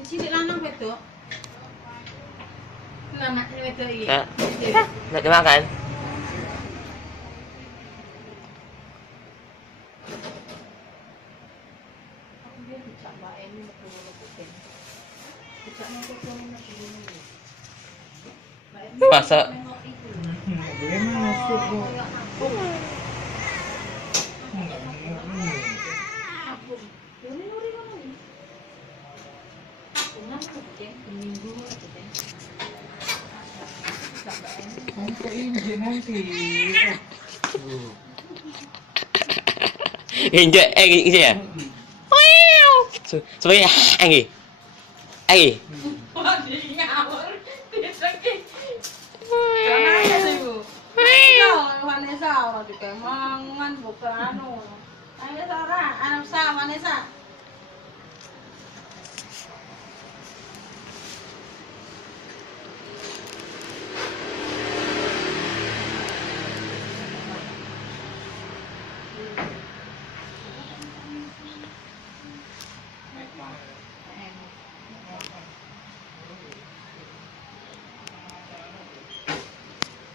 Cilik lanang wedok. Lanang wedok iki. Nggak dimakan. Masa? Injek, gitu ya. Sebagai anggi. Anggi. Wah, dia ngawur. Dia sakit. Jangan aja sih, Bu. Vanessa ora dikemangan bukan anu. Ayo ora, anak sa Vanessa.